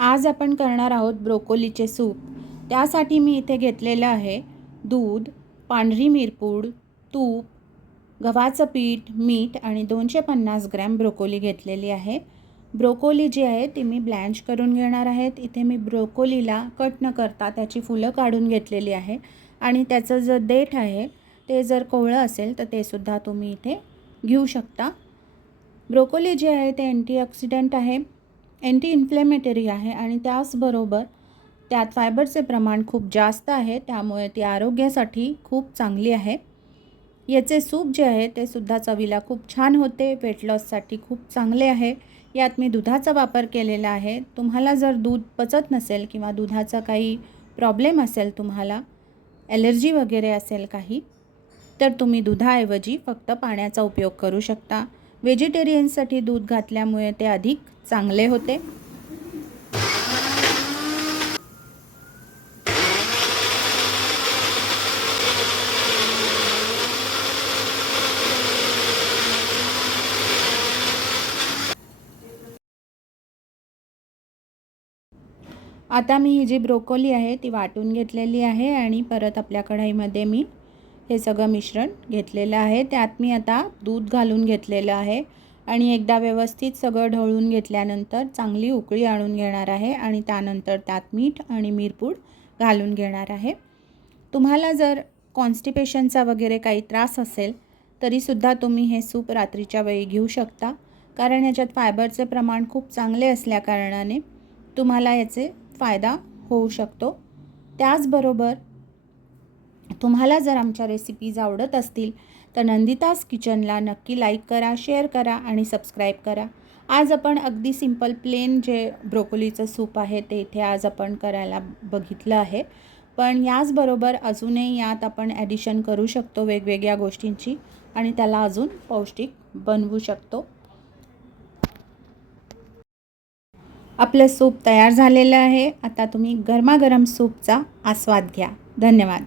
आज आपण करणार आहोत ब्रोकोलीचे सूप। त्यासाठी मी इथे घेतलेलं आहे दूध, पांढरी मिरपूड, तूप, गव्हाचं पीठ, मीठ आणि 250 ग्रॅम ब्रोकोली घेतलेली आहे। ब्रोकोली जी आहे ती मी ब्लँच करून घेणार आहे। इथे मी ब्रोकोलीला कट न करता त्याची फुलं काढून घेतलेली आहे आणि त्याचं जे देठ आहे ते जर कोवळं असेल तर ते सुद्धा तुम्ही इथे घेऊ शकता। ब्रोकोली जे आहे ते अँटीऑक्सिडंट आहे, अँटी इन्फ्लेमेटरी आहे आणि त्याचबरोबर त्यात फायबरचे प्रमाण खूप जास्त आहे, त्यामुळे ती आरोग्यासाठी खूप चांगली आहे। याचे सूप जे आहे ते सुद्धा चवीला खूप छान होते, वेट लॉससाठी खूप चांगले आहे। यात मी दुधाचा वापर केलेला आहे। तुम्हाला जर दूध पचत नसेल किंवा दुधाचा काही प्रॉब्लेम असेल, तुम्हाला ॲलर्जी वगैरे असेल काही, तर तुम्ही दुधाऐवजी फक्त पाण्याचा उपयोग करू शकता। व्हेजिटेरियनसाठी दूध घातल्यामुळे ते अधिक चांगले होते। आता मी ही जी ब्रोकोली आहे ती वाटून घेतलेली आहे आणि परत आपल्या कढईमध्ये मी हे सगळं मिश्रण घेतलेलं आहे। त्यात मी आता दूध घालून घेतलेलं आहे आणि एकदा व्यवस्थित सगळं ढवळून घेतल्यानंतर चांगली उकळी आणून घेणार आहे आणि त्यानंतर त्यात मीठ आणि मिरपूड घालून घेणार आहे। तुम्हाला जर कॉन्स्टिपेशनचा वगैरे काही त्रास असेल तरीसुद्धा तुम्ही हे सूप रात्रीच्या वेळी घेऊ शकता, कारण ह्याच्यात फायबरचे प्रमाण खूप चांगले असल्याकारणाने तुम्हाला याचे फायदा होऊ शकतो। त्याचबरोबर तुम्हाला जर आमच्या रेसिपीज आवडत असतील तर नंदिताज किचनला नक्की लाईक करा, शेअर करा आणि सबस्क्राईब करा। आज आपण अगदी सिंपल प्लेन जे ब्रोकोलीचं सूप आहे ते इथे आज आपण करायला बघितलं आहे, पण याचबरोबर अजूनही यात आपण ॲडिशन करू शकतो वेगवेगळ्या गोष्टींची आणि त्याला अजून पौष्टिक बनवू शकतो। आपलं सूप तयार झालेलं आहे। आता तुम्ही गरमागरम सूपचा आस्वाद घ्या। धन्यवाद।